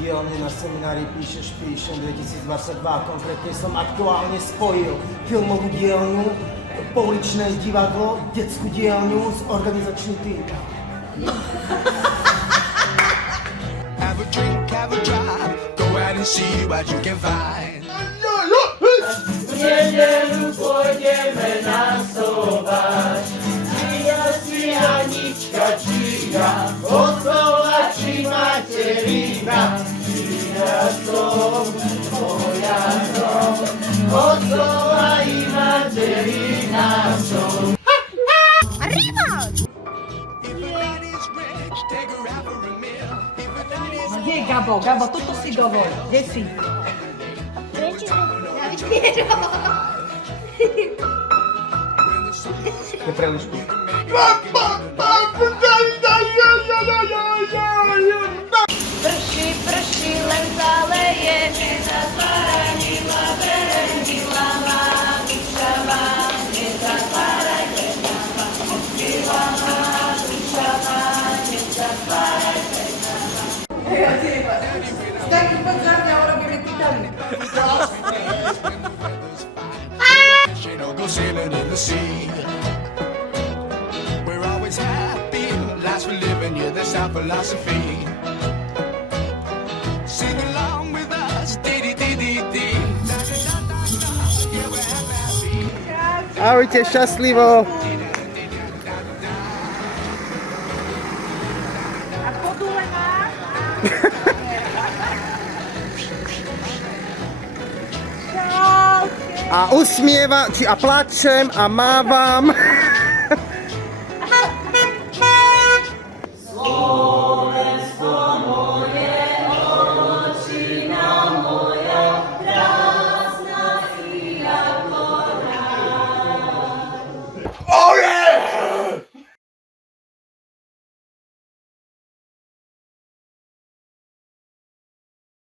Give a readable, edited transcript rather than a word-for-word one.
dielne na seminári Píšeš, Píšem 2022. Konkrétne som aktuálne spojil filmovú dielňu, pouličné divadlo, detskú dielňu s organizačným týmom. Have a drink, have a drive, go out and see what you can find. V nedeľu pôjdeme na sobač, si Anička číha, od Kovači materina. Číha som, moja som, od Kova i materina som. Kde je Gabo? Gabo, toto si dovol. Kde si? Je pre Elišku. Prší, prší, len zaleje, nezatváranila, berenila má, duša má, nezatvárajte má, odkryla má, duša má, nezatvárajte má. Stani, poď za mňa, urobíme Titanic. She don't go sailing in the sea. We're always happy, life's for living, yeah, that's our philosophy. Sing along with us, dee-dee-dee-dee-dee. Yeah, we're happy. Ahojte, šťastlivo. A podule má? A usmieva, a plačem a mávam.